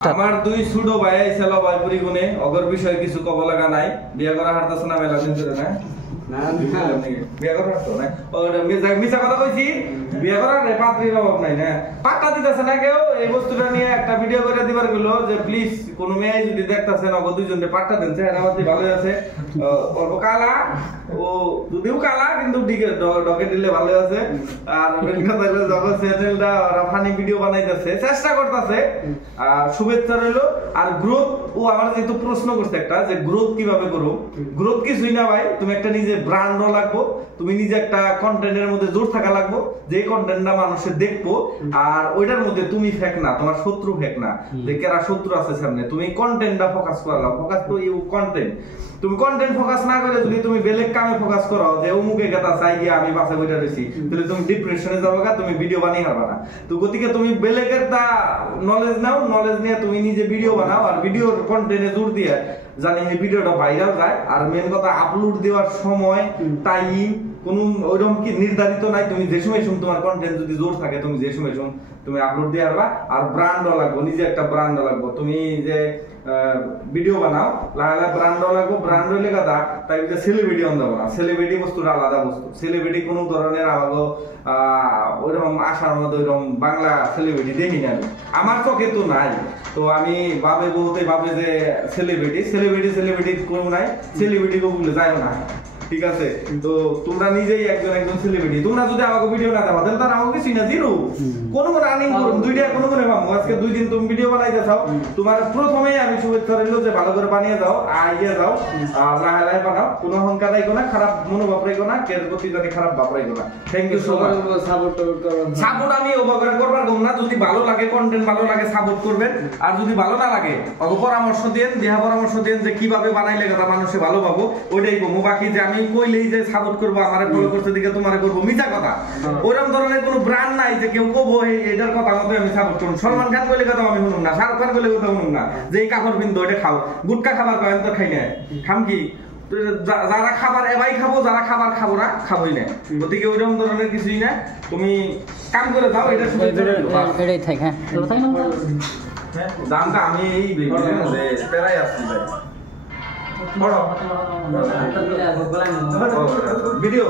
আমার দুই ছোট ভাই ছিল ভাইপুরি গুনে অগর বিষয় কিছু কব লাগা নাই বিয়া করা হারতাছ না মেলা দিন ধরে না বিয়া করা হারতো না মিছা কথা কইছি বিয়া করার পাত্রীর অভাব নাই না পাত্তা দিতেছে না কেউ এই বস্তুটা নিয়ে একটা ভিডিও করে দিবার গেল যে প্লিজ কোন মেয়ে যদি দেখতেছেন অগর দুইজনে পাত্তা দেন চেহারা পাতি ভালো আছে অল্প কালা ও যদিও কালা কিন্তু ডকে দিলে ভালো আছে আর কথা হলো জগৎ চ্যানেলটা ফানি ভিডিও বানাইতেছে চেষ্টা করতেছে আর শুভেচ্ছা রইলো আর গ্রোথ ও আমার যেহেতু প্রশ্ন করছে একটা যে গ্রোথ কিভাবে করো গ্রোথ কিছুই না ভাই তুমি একটা নিজে ব্র্যান্ড লাগবো তুমি নিজে একটা কন্টেন্টের মধ্যে জোর থাকা লাগবো যে কন্টেন্টটা মানুষের দেখবো আর ওইটার মধ্যে তুমি ফেক না তোমার শত্রু ফেক না যে কেরা শত্রু আছে সামনে তুমি কন্টেন্টটা ফোকাস করলাম ফোকাস তো ইউ কন্টেন্ট তুমি কন্টেন্ট ফোকাস না করে যদি তুমি বেলেগ কামে ফোকাস করো যে অমুকে কথা চাই গিয়ে আমি বাসা বইটা রইছি তাহলে তুমি ডিপ্রেশনে যাবে তুমি ভিডিও বানিয়ে পারবা না তো গতিকে তুমি বেলেগের তা নলেজ নাও নলেজ নিয়ে তুমি নিজে ভিডিও বানাও আর ভিডিওর কন্টেন্টে জোর দিয়ে জানি এই ভিডিওটা ভাইরাল যায় আর মেন কথা আপলোড দেওয়ার সময় টাইম কোনো ওইরকম কি নির্ধারিত নাই তুমি যে সময় তোমার কন্টেন্ট যদি জোর থাকে তুমি যে সময় তুমি আপলোড দিয়ে পারবা আর ব্র্যান্ডও লাগবে নিজে একটা ব্র্যান্ড লাগবে তুমি যে ভিডিও বানাও লাগা ব্র্যান্ডও লাগবে ব্র্যান্ড হইলে কথা তাই যে সেলিব্রিটি অন দেবো না সেলিব্রিটি বস্তুটা আলাদা বস্তু সেলিব্রিটি কোনো ধরনের আমাকে ওইরকম আশার মধ্যে ওইরকম বাংলা সেলিব্রিটি দেখি না আমার চোখে তো নাই তো আমি ভাবে বলতে ভাবে যে সেলিব্রিটি কোনো নাই সেলিব্রিটি বলে যায় না ঠিক আছে তো তোমরা নিজেই একজন সেলিব্রিটি তোমরা যদি আমাকে ভিডিও না দাও তাহলে তার আমাকে কিছুই না জিরো কোনো রানিং করুন দুইটা কোনো পাবো আজকে 2 দিন তুমি ভিডিও বানাইতে চাও তোমার প্রথমেই আমি শুভেচ্ছা রইলো যে ভালো করে বানিয়ে দাও আইডিয়া দাও আর লাহে বানাও কোনো অহংকার রাখো না খারাপ মনোভাব রাখো না কের প্রতি জানি খারাপ ভাব রাখো না thank you so much support আমি ওভাবে করবার কম না যদি ভালো লাগে কন্টেন্ট ভালো লাগে সাপোর্ট করবেন আর যদি ভালো না লাগে অগ পরামর্শ দেন দেহা পরামর্শ দেন যে কিভাবে বানাইলে কথা মানুষে ভালো পাবো ওইটাই কমো বাকি যে আমি কইলেই যে সাপোর্ট করব আমারে ফলো করতে দিকে তোমারে করব মিছা কথা ওরকম ধরনের কোনো ব্র্যান্ড নাই যে কেউ কবো এটার কথা মতো আমি সাপোর্ট করব সলমান খান কইলে কথা আমি শুনুম না শাহরুখ খান কইলে কথা শুনুম না যে এই কাপড় বিন্দু এটা খাও গুটকা খাবার কয় তো খাই না খাম কি যারা খাবার এবাই খাবো যারা খাবার খাবো না খাবোই না ওদিকে ওইরকম ধরনের কিছুই না তুমি কাম করে দাও এটা শুধু এটাই থাক হ্যাঁ দামটা আমি এই পেরাই আসছি ভাই ভিডিও